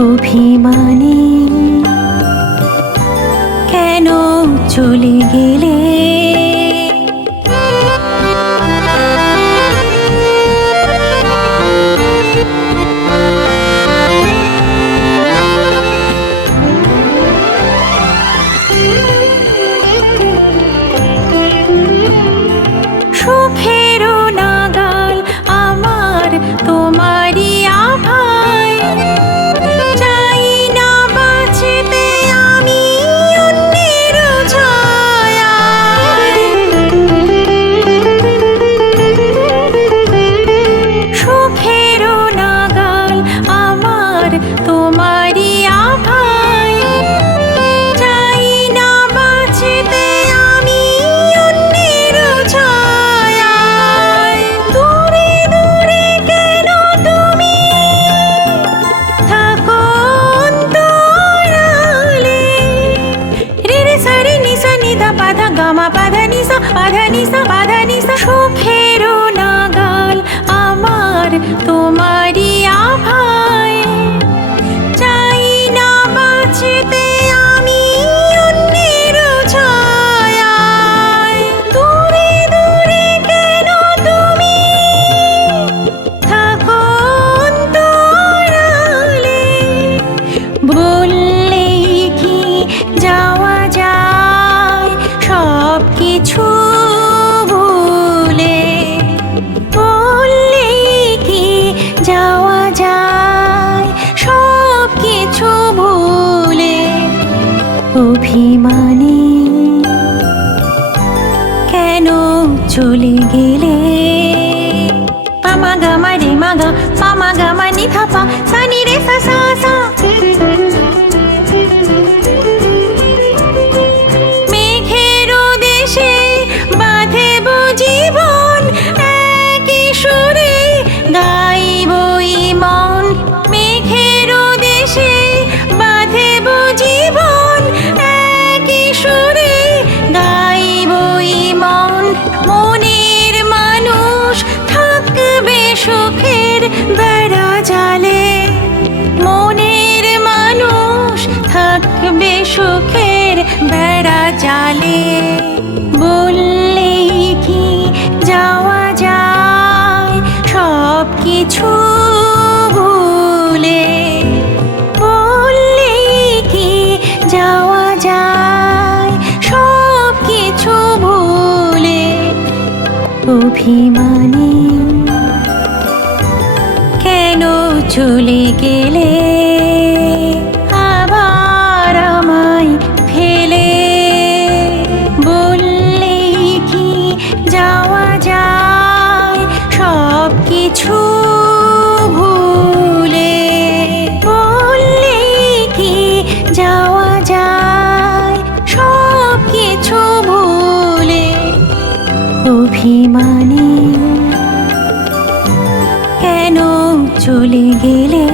অভিমানে কেন চলে গেলে? সুখেরও নাগাল আমার তোমারই আভায়, চাই না বাঁচতে আমি অন্যের ছায়ায়। সুখেরও নাগাল আমার তোমারই আভায়, চাই না বাঁচতে আমি অন্যের ছায়ায়। দূরে দূরে কেন তুমি থাকো অন্তরালে? রে রে সা রে নি সা নি ধা পা ধা গা মা পা ধা নি সা পা ধা নি সা পা ধা নি সা। সুখেরও নাগাল আমার তোমারই আভায়, চাই না বাঁচতে আমি অন্যের ছায়ায়। দূরে দূরে কেন তুমি থাকো অন্তরালে? বললেই কি যাওয়া যায় সব কিছু ভুলে? বললেই কি যাওয়া যায় সব কিছু ভুলে? অভিমানে কেন চলে গেলে? পামা গা মা রে মা গা পামা গা মা নি ধা পা সা নি রে সা সা সা। মেঘেরও দেশে বাঁধেব জীবন, একই সুরে গাইবই মন। মেঘেরও দেশে বাঁধেব জীবন, একই সুরে গাইবই মন। মনের মানুষ থাকবে সুখের বেড়া জালে, মনের মানুষ থাকবে সুখের বেড়া জালে। বললেই কি যাওয়া যায় সব কিছু ভুলে? বললেই কি যাওয়া যায় সব কিছু ভুলে? অভিমানে কেন চলে গেলে আবার আমায় ফেলে? বললেই কি যাওয়া যায় সব কিছু ভুলে? বললেই কি যাওয়া যায় সব কিছু ভুলে? অভিমানে কেন চলে গেলে?